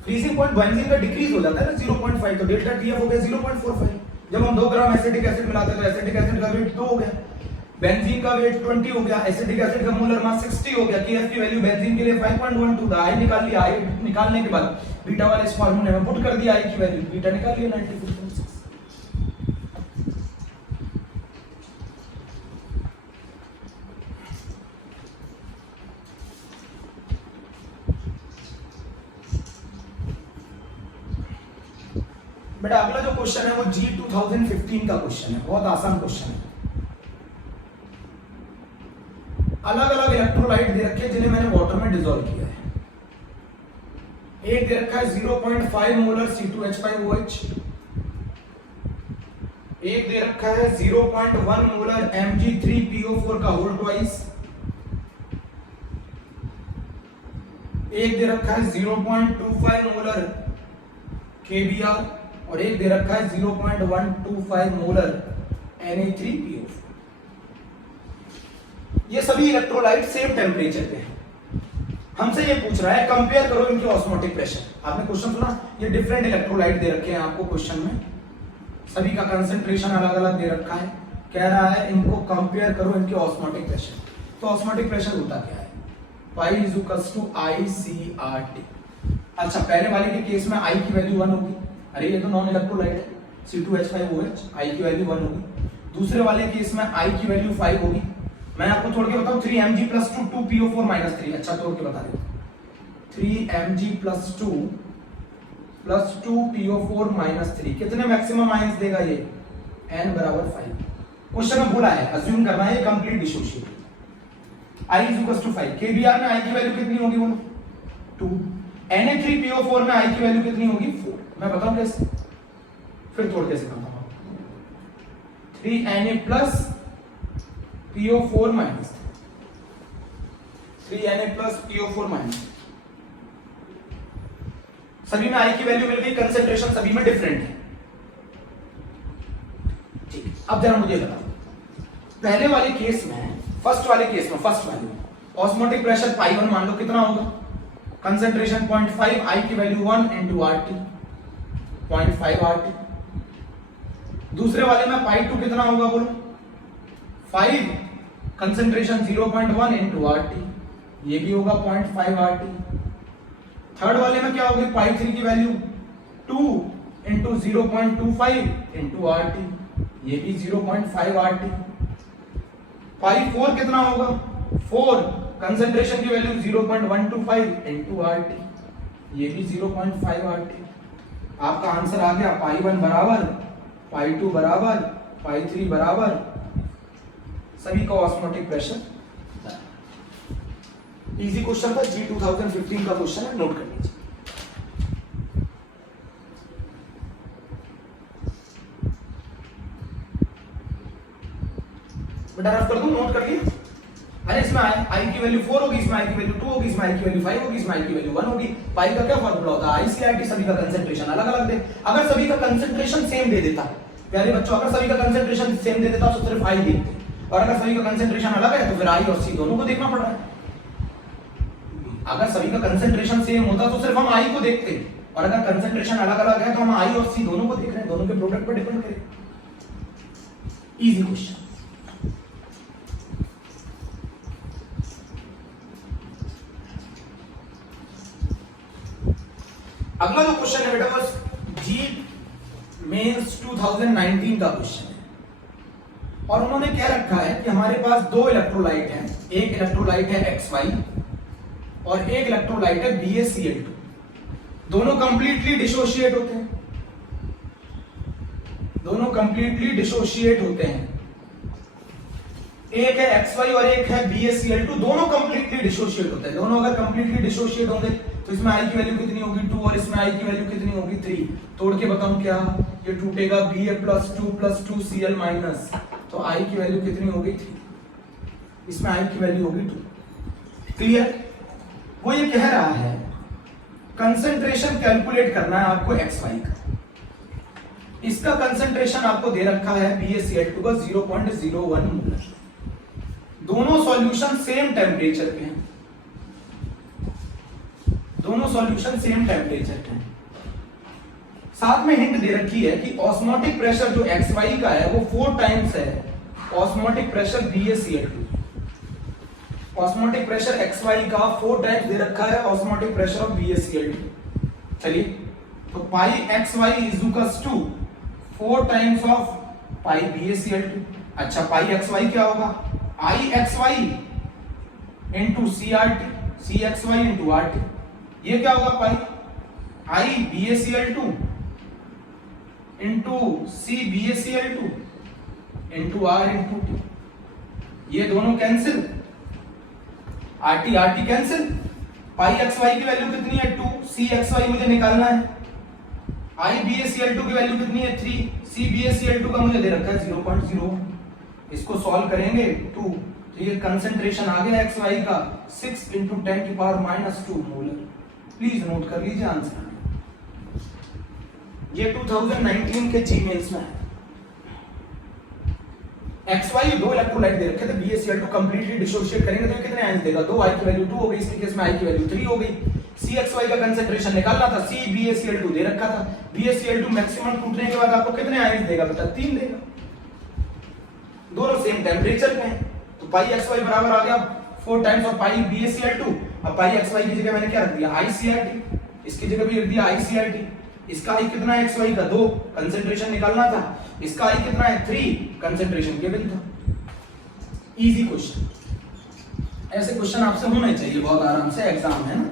फ्रीजिंग पॉइंट बेंजीन का डिक्रीज हो जाता है ना 0.5, तो डेल्टा टीएफ हो गया 0.45। जब हम 2 ग्राम एसिटिक एसिड मिलाते हैं तो एसिटिक एसिड का वेट 2 हो गया, बेंजीन का वेट 20 हो गया, एसिटिक एसिड का मोलर मास 60 हो गया। केएफ की वैल्यू बेंजीन के लिए 5.12 था। आई निकाल लिया, आई निकालने के बाद बीटा वाले इस फार्मूले में पुट कर दिया, आई की वैल्यू बीटा निकाल लिया 94.6। बेटा अगला जो क्वेश्चन है वो जी 2015 का क्वेश्चन है, बहुत आसान क्वेश्चन है। अलग अलग इलेक्ट्रोलाइट दे रखे हैं जिन्हें मैंने वाटर में डिसॉल्व किया है। एक दे रखा है 0.5 मोलर C2H5OH, एक दे रखा है 0.1 मोलर Mg3PO4 का होल ट्वाइस, एक दे रखा है 0.25 मोलर KBr, और एक दे रखा है 0.125 मोलर Na3PO4। ये सभी इलेक्ट्रोलाइट सेम टेम्परेचर पे हैं। हमसे ये पूछ रहा है कंपेयर करो इनके ऑस्मोटिक प्रेशर। आपने क्वेश्चन सुना, ये डिफरेंट इलेक्ट्रोलाइट दे रखे हैं आपको क्वेश्चन में, सभी का कंसंट्रेशन अलग अलग दे रखा है। कह रहा है इनको कंपेयर करो इनके ऑस्मोटिक प्रेशर। तो ऑस्मोटिक प्रेशर होता क्या है, pi is equals to ICRT। अच्छा पहले वाले के केस में I की वैल्यू 1 होगी, अरे ये तो नॉन इलेक्ट्रोलाइट है C2H5OH, I की वैल्यू 1 होगी। दूसरे वाले केस में I की वैल्यू 5 होगी। मैं आपको तोड़ के बताऊं 3Mg + 2 2PO4 - 3। अच्छा तोड़ के बता देता हूं, 3Mg + 2 + 2PO4 - 3 कितने मैक्सिमम आयंस देगा ये, n = 5। क्वेश्चन में बोला है अज्यूम करना है कंप्लीट डिसोसिएट। I = 5, KBr में I की वैल्यू कितनी होगी बोलो 2, Na3PO4 में I की वैल्यू कितनी होगी 4। मैं बताऊं कैसे, फिर तोड़ के सिखाता हूं। 3Na + PO4 - 3Na + PO4 - सभी में I की वैल्यू मिल गई, कंसंट्रेशन सभी में डिफरेंट है। ठीक, अब जरा मुझे बताओ पहले वाले केस में, फर्स्ट वाले ऑस्मोटिक प्रेशर पाई 1 मान लो कितना होगा कंसेंट्रेशन 0.5, आई की value 1 into R T, 0.5 R T. दूसरे वाले में पाई 2 कितना होगा बोलो, 5, कंसेंट्रेशन 0.1 इंटू आर टी, ये भी होगा 0.5 आर टी। थर्ड वाले में क्या होगी, पाई 3 की value 2 into 0.25 into R T, ये भी 0.5 आर टी। पाई 4 कितना होगा, 4, कंसेंट्रेशन की वैल्यू 0.125 इंटू आर टी, ये भी 0.5 आर टी। आपका आंसर आ गया पाई 1 बराबर, पाई 2 बराबर, पाई 3 बराबर, सभी का ऑस्मोटिक प्रेशर। इजी क्वेश्चन था, जी 2015 का क्वेश्चन है, नोट कर लीजिए। बेटा रफ कर दूं, नोट कर लिए। अरे इसमें आई की वैल्यू 4 होगी, इसमें आई की वैल्यू 2 होगी, इसमें आई की वैल्यू 5 होगी, इसमें आई की वैल्यू 1 होगी। पाई का क्या फॉर्मूला होता है, आईसीआरटी, सभी का कंसंट्रेशन अलग अलग दे। अगर सभी का कंसंट्रेशन सेम दे देता, प्यारे बच्चों, अगर सभी का कंसंट्रेशन सेम दे देता तो सिर्फ आई देखते, और अगर सभी का कंसंट्रेशन अलग है तो फिर आई और सी दोनों को देखना पड़ रहा है। अगर सभी का कंसंट्रेशन सेम होता तो सिर्फ हम आई को देखते, और अगर कंसंट्रेशन अलग अलग है तो हम आई और सी दोनों को देख रहे हैं, दोनों के प्रोडक्ट पर डिपेंड करें। Easy question. अगला जो क्वेश्चन है बेटा वो जी मेंस 2019 का क्वेश्चन है, और उन्होंने क्या रखा है कि हमारे पास दो इलेक्ट्रोलाइट हैं, एक इलेक्ट्रोलाइट है XY और एक इलेक्ट्रोलाइट है BaCl2। दोनों कंप्लीटली डिसोशिएट होते हैं, दोनों कंप्लीटली डिसोशिएट होते हैं। एक है XY और एक है BaCl2, दोनों कंप्लीटली डिसोशिएट होते हैं। दोनों अगर कंप्लीटली डिसोशिएट होंगे तो इसमें आई की वैल्यू कितनी होगी 2, और इसमें आई की वैल्यू कितनी होगी 3। तोड़ के बताऊं क्या, ये टूटेगा Ba+2+2Cl माइनस, तो आई की वैल्यू कितनी होगी 3, इसमें आई की वैल्यू होगी 2। क्लियर। वो ये कह रहा है कंसंट्रेशन कैलकुलेट करना है आपको XY का, इसका कंसंट्रेशन आपको दे रखा है BaCl2 का 0.01 मोलर। दोनों सॉल्यूशन सेम टेम्परेचर पे हैं, दोनों सॉल्यूशन सेम टेम्परेचर पे हैं। साथ में हिंट दे रखी है कि ऑस्मोटिक प्रेशर जो XY का है वो 4 टाइम्स है osmotic pressure BaCl2। Osmotic pressure XY का 4 टाइम्स दे रखा है ऑस्मोटिक प्रेशर ऑफ BaCl2। चलिए, तो pi XY is equals to 4 times of pi BaCl2। अच्छा, पाई XY क्या होगा, IXY into CRT, CXY into RT। ये क्या होगा, pi I BaCl2 into C BaCl2 into R into T। ये दोनों cancel, RT RT cancel. Pi XY की value कितनी है 2, CXY मुझे निकालना है। I BaCl2 की वैल्यू कितनी है 3, C BaCl2 का मुझे दे रखा है 0.0। इसको सॉल्व करेंगे 2, तो ये कंसंट्रेशन आ गया XY का 6 इंटू 10 की पावर -2 मोलर। प्लीज नोट कर लीजिए आंसर, ये 2019 के जी मेंस में है। XY दो इलेक्ट्रोलाइट दे रखे थे, BaCl2 कंप्लीटली डिसोशिएट करेंगे तो कितने आयंस देगा, 2 I की वैल्यू 2 हो गई, इसके केस में I की वैल्यू 3 हो गई। CXY का कंसंट्रेशन निकालना था, C BaCl2 दे रखा था, BaCl2 मैक्सिमम टूटने के बाद आपको कितने आयंस देगा बेटा, 3 देगा। दोनों सेम टेम्परेचर पे हैं, तो पाई XY बराबर आ गया 4 टाइम्स ऑफ पाई BaCl2। अब पाई XY की जगह मैंने क्या रख दिया, ICRT, इसकी जगह भी रख दिया ICRT। इसका I कितना है XY का 2, कंसंट्रेशन निकालना था। इसका I कितना है 3, कंसंट्रेशन गिवन था। इजी क्वेश्चन, ऐसे क्वेश्चन आपसे होने चाहिए बहुत आराम से, एग्जाम है ना।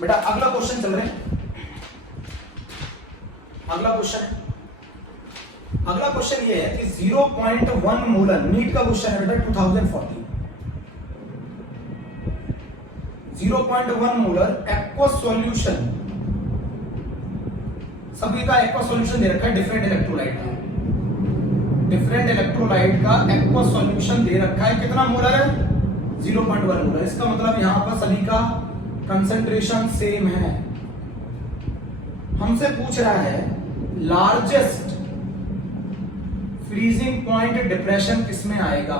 बेटा अगला क्वेश्चन चल रहे हैं, अगला क्वेश्चन ये है कि 0.1 मोलर, नीट का क्वेश्चन है बेटा 2014। 0.1 मोलर एक्वा सॉल्यूशन, सभी का एक्वा सॉल्यूशन दे रखा है डिफरेंट इलेक्ट्रोलाइट का, डिफरेंट इलेक्ट्रोलाइट का एक्वा सॉल्यूशन दे रखा है, कितना मोलर है 0.1 मोलर। इसका मतलब यहां पर सभी का कंसंट्रेशन सेम है। हमसे पूछ रहा है लार्जेस्ट फ्रीजिंग पॉइंट डिप्रेशन किसमें आएगा?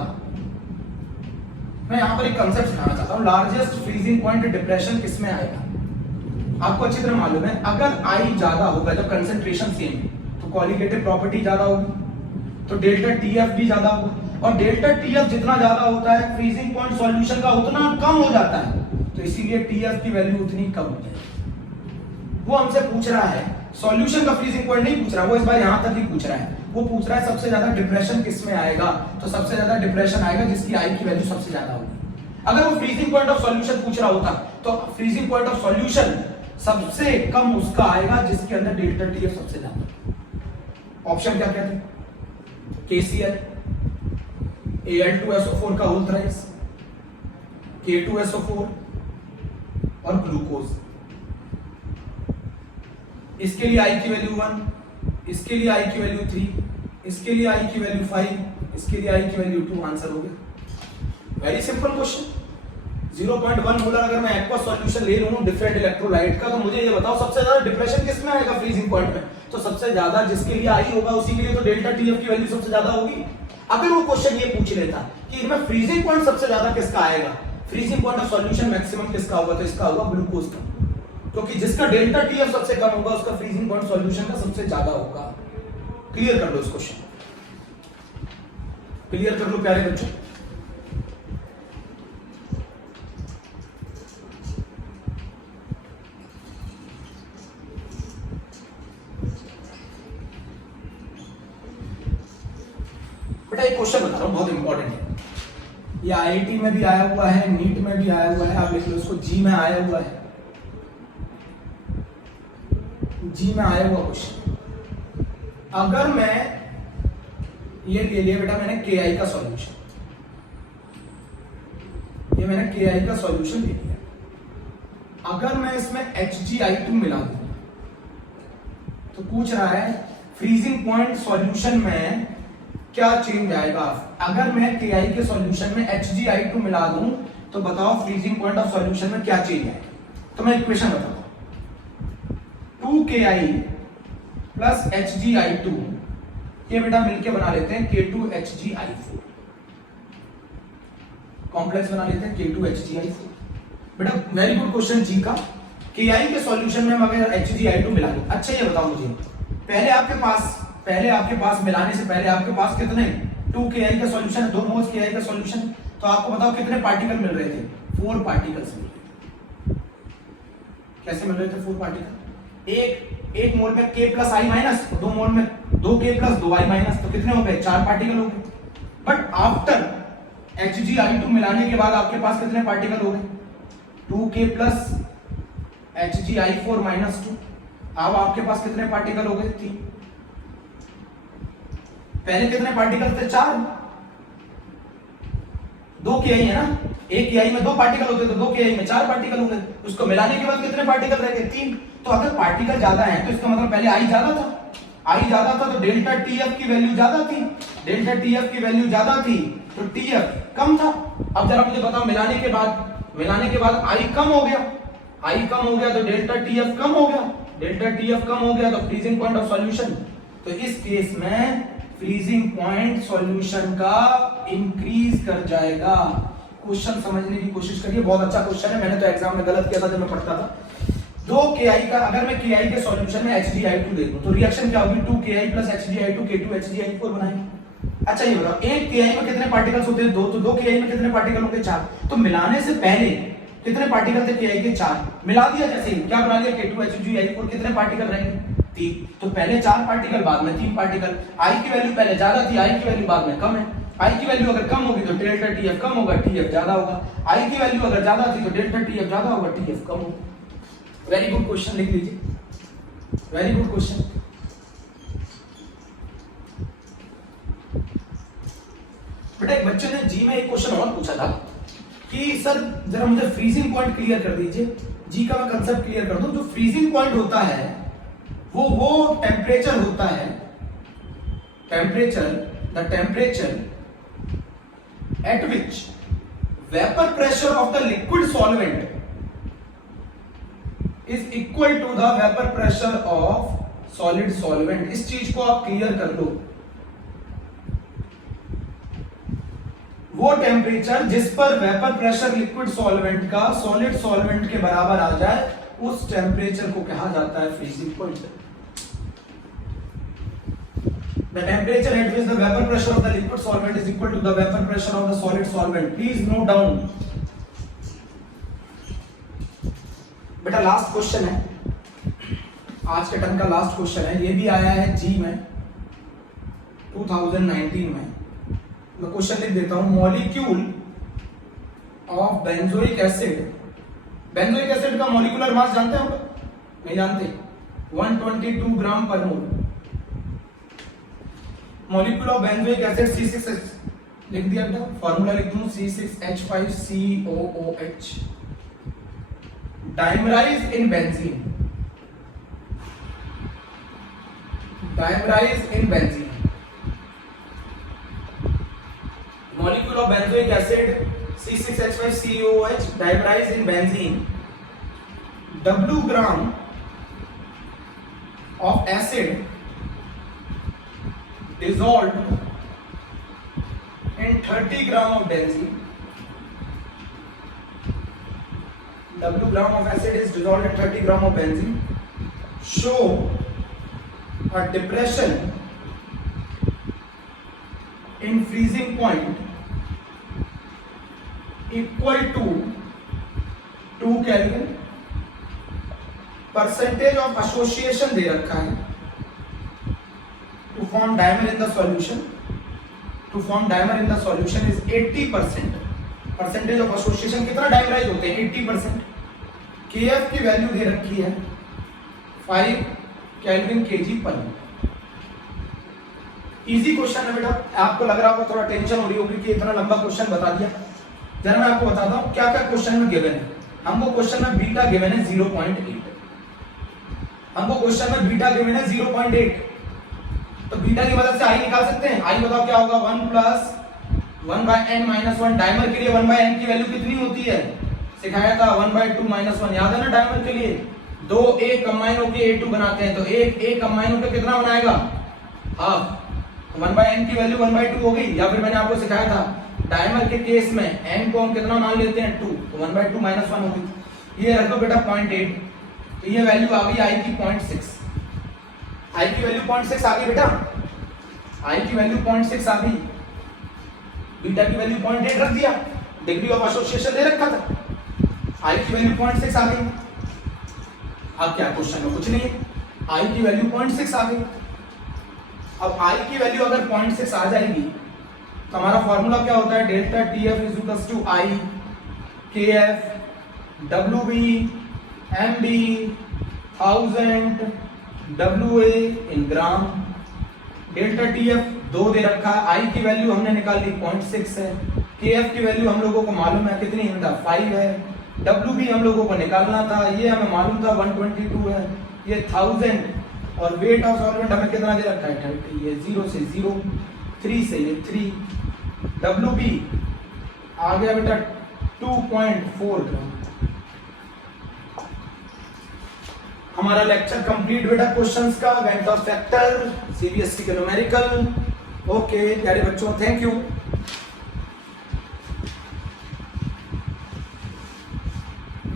मैं यहां पर एक कंसेप्ट सिखाना चाहता हूं, लार्जेस्ट फ्रीजिंग पॉइंट डिप्रेशन किसमें आएगा? आपको अच्छी तरह मालूम है, अगर आई ज्यादा होगा, जब कंसेंट्रेशन सेम है, तो क्वालिटेटिव प्रॉपर्टी ज्यादा होगी, तो डेल्टा टीएफ भी ज्यादा होगा, और डेल्टा टीएफ जितना ज्यादा होता है फ्रीजिंग पॉइंट सॉल्यूशन का उतना कम हो जाता है, तो इसीलिए टीएफ की वैल्यू उतनी कम हो जाएगी। वो हमसे पूछ रहा है सॉल्यूशन का फ्रीजिंग पॉइंट नहीं पूछ रहा, वो इस बार यहां तक ही पूछ रहा है, वो पूछ रहा है सबसे ज्यादा डिप्रेशन किसमें आएगा? तो सबसे ज्यादा डिप्रेशन आएगा जिसकी आई की वैल्यू सबसे ज्यादा होगी। अगर वो फ्रीजिंग पॉइंट ऑफ सॉल्यूशन पूछ रहा होता तो फ्रीजिंग पॉइंट ऑफ सॉल्यूशन सबसे कम उसका आएगा जिसके अंदर डेल्टा टीएफ सबसे ज्यादा। ऑप्शन क्या क्या थे? KCl, Al2SO4 का होल थ्राइस, K2SO4 और ग्लूकोज। इसके लिए आई की वैल्यू 1, इसके लिए आई की वैल्यू 3, इसके लिए आई की वैल्यू 5, इसके लिए आई की वैल्यू 2। आंसर हो गया। Very simple question. 0.1 मोलर अगर मैं एक्वा सॉल्यूशन ले लूं डिफरेंट इलेक्ट्रोलाइट का, तो मुझे ये बताओ सबसे ज्यादा डिप्रेशन किसमें आएगा फ्रीजिंग पॉइंट में? तो सबसे ज्यादा जिसके लिए आई होगा उसी के लिए तो डेल्टा टीएफ की वैल्यू सबसे ज्यादा होगी। अगर वो क्वेश्चन ये पूछ लेता कि इनमें फ्रीजिंग पॉइंट सबसे ज्यादा किसका आएगा, freezing point of solution maximum किसका होगा, तो इसका होगा ग्लूकोज का, क्योंकि जिसका डेल्टा टीएफ सबसे कम होगा उसका फ्रीजिंग पॉइंट सॉल्यूशन का सबसे ज्यादा होगा। क्लियर कर लो इस क्वेश्चन, क्लियर कर लो प्यारे बच्चों। बेटा एक क्वेश्चन बता रहा हूं, बहुत इंपॉर्टेंट है, ये आईआईटी में भी आया हुआ है, नीट में भी आया हुआ है, आप लिख लो इसको, जी में आया हुआ है, जी में आया हुआ क्वेश्चन। अगर मैं ये ले लिया बेटा मैंने KI का सॉल्यूशन, ये मैंने KI का सॉल्यूशन ले लिया, अगर मैं इसमें HgI2 मिला दूं तो पूछ रहा है फ्रीजिंग पॉइंट सॉल्यूशन में क्या चेंज आएगा। अगर मैं KI के सॉल्यूशन में HgI2 मिला दूं तो बताओ फ्रीजिंग पॉइंट ऑफ सॉल्यूशन में क्या चेंज आएगा। तो मैं इक्वेशन बताता हूं, 2KI प्लस HgI2, ये बेटा मिलके बना लेते हैं K2HgI4, कॉम्प्लेक्स बना लेते हैं K2HgI4। बेटा वेरी गुड क्वेश्चन जी का, KI के सॉल्यूशन में अगर HgI2 मिला दूं, अच्छा ये बताओ मुझे, पहले आपके पास मिलाने से पहले आपके पास कितने 2KI का सॉल्यूशन, 2 मोल्स KI का सॉल्यूशन, तो आपको बताओ कितने पार्टिकल मिल रहे थे? 4 पार्टिकल्स मिल रहे थे। कैसे मिल रहे थे 4 पार्टिकल? एक मोल में K प्लस I माइनस, 2 मोल में 2K प्लस 2I माइनस, तो कितने हो गए? 4 पार्टिकल हो गए। बट आफ्टर HgI2 मिलाने के बाद आपके पास कितने पार्टिकल हो गए? 2K plus HgI4 minus 2। अब आपके पास कितने पार्टिकल हो गए? 3। पहले कितने पार्टिकल थे? 4। 2 KI है ना, एक KI में 2 पार्टिकल होते तो 2 KI में 4 पार्टिकल होंगे, उसको मिलाने के बाद कितने पार्टिकल रह गए? 3। तो अगर पार्टिकल ज्यादा है तो इसका मतलब पहले I ज्यादा था, I ज्यादा था तो डेल्टा TF की वैल्यू ज्यादा थी, डेल्टा TF की वैल्यू ज्यादा थी तो TF कम था। अब जरा मुझे बताओ मिलाने के बाद I कम हो गया, I कम हो गया तो डेल्टा TF कम हो गया, डेल्टा TF कम हो गया तो फ्रीजिंग पॉइंट ऑफ सॉल्यूशन, तो इस केस में फ्रीजिंग पॉइंट सॉल्यूशन का इंक्रीज कर जाएगा। क्वेश्चन समझने की कोशिश करिए, बहुत अच्छा क्वेश्चन है, मैंने तो एग्जाम में गलत किया था जब मैं पढ़ता था। 2KI का अगर मैं KI के सॉल्यूशन में HgI2 दे दूं तो रिएक्शन क्या होगी? 2KI प्लस HgI2 K2HgI4 बनाएंगे। अच्छा ये बताओ एक KI में कितने पार्टिकल्स होते हैं? 2। तो 2KI में कितने पार्टिकल होंगे? 4। तो मिलाने से पहले कितने पार्टिकल थे KI के? 4। मिला दिया जैसे ही क्या बना लिया? K2HgI4, कितने पार्टिकल रहेंगे? 3। तो पहले 4 पार्टिकल, बाद में 3 पार्टिकल। I की वैल्यू पहले ज्यादा थी, I की वैल्यू बाद में कम है। I की वैल्यू अगर कम होगी तो डेल्टा TF कम होगा, TF ज्यादा होगा। I की वैल्यू अगर ज्यादा थी तो डेल्टा TF ज्यादा होगा, TF कम होगा। वेरी गुड क्वेश्चन, लिख लीजिए, वेरी गुड क्वेश्चन। बेटा एक बच्चे ने जी में एक क्वेश्चन और पूछा था कि सर जरा मुझे फ्रीजिंग पॉइंट क्लियर कर दीजिए। जी का मैं कंसेप्ट क्लियर कर दूं। जो फ्रीजिंग पॉइंट होता है वो टेम्परेचर होता है, temperature, the temperature at which vapour pressure of the liquid solvent is equal to the vapour pressure of solid solvent. इस चीज को आप क्लियर कर लो। वो टेम्परेचर जिस पर वेपर प्रेशर लिक्विड सॉल्वेंट का सॉलिड सॉल्वेंट के बराबर आ जाए, उस टेम्परेचर को कहा जाता है freezing point. The temperature at which the vapor pressure of the liquid solvent is equal to the vapor pressure of the solid solvent. Please note down. बेटा लास्ट क्वेश्चन है, आज के टर्म का लास्ट क्वेश्चन है, ये भी आया है जी में 2019 में। मैं क्वेश्चन लिख देता हूं। Molecule of benzoic acid, benzoic acid का मॉलिक्यूलर मास जानते हो? नहीं जानते? 122 gram per mole. Molecule of benzoic acid C6H लिख दिया बेटा, फार्मूला लिख दूं C6H5COOH। Dimerise in benzene, dimerise in benzene. Molecule of benzoic acid C6H5COOH dimerise in benzene, W gram of acid dissolved in 30 gram of benzene. W gram of acid is dissolved in 30 gram of benzene. Show a depression in freezing point equal to 2 Kelvin. Percentage of association दे रखा है। To form dimer in the solution, to form dimer in the solution is 80%. Percentage of association कितना dimerise होते हैं? 80%। Kf की value दे रखी है 5 kelvin kg पर। Easy question है बेटा, आपको लग रहा होगा थोड़ा टेंशन हो रही होगी कि इतना लंबा क्वेश्चन बता दिया। जरा मैं आपको बताता हूँ क्या क्या क्वेश्चन में गिवन है। हमको क्वेश्चन में बीटा गिवन है 0.8, हमको क्वेश्चन में बीटा गिवन है 0.8, तो बीटा की मदद से आई निकाल सकते हैं। आई बताओ क्या होगा? 1 + 1/n-1। डाइमर के लिए 1/n की वैल्यू कितनी होती है? सिखाया था 1/2 - 1, याद है ना? डाइमर के लिए दो A कंबाइन होकर A2 बनाते हैं, तो एक A कंबाइन होकर कितना बनाएगा? हाफ। 1/n की वैल्यू 1/2 हो गई। या फिर मैंने आपको सिखाया था डाइमर के केस में n को हम कितना मान लेते हैं? 2, तो 1/2 - 1 हो गई। ये रखो बेटा 0.8, तो ये वैल्यू आ गई I की 0.6। आई की वैल्यू 0.6 आ गई बेटा, आई की वैल्यू 0.6 आ गई। बीटा की वैल्यू 0.8 रख दिया, डिग्री ऑफ एसोसिएशन दे रखा था, आई की वैल्यू 0.6 आ गई। अब क्या क्वेश्चन में कुछ नहीं है, आई की वैल्यू 0.6 आ गई। अब आई की वैल्यू अगर 0.6 आ जाएगी तो हमारा फॉर्मूला क्या होता है? Delta TF = I KF WB MB 1000 WA in gram. Delta TF 2 दे रखा है, आई की वैल्यू हमने निकाली 0.6 है, KF की वैल्यू हम लोगों को मालूम है कितनी है? 5 है। WB हम लोगों को निकालना था, ये हमें मालूम था 122 है, ये 1000, और वेट ऑफ सॉल्वेंट हमें कितना दे रखा है? 30। ये 0 से 0, 3 से ये 3। WB आ गया बेटा 2.4 ग्राम। हमारा लेक्चर कंप्लीट बेटा क्वेश्चंस का, वेक्टर फैक्टर, सीबीएसई के न्यूमेरिकल। ओके प्यारे बच्चों, थैंक यू।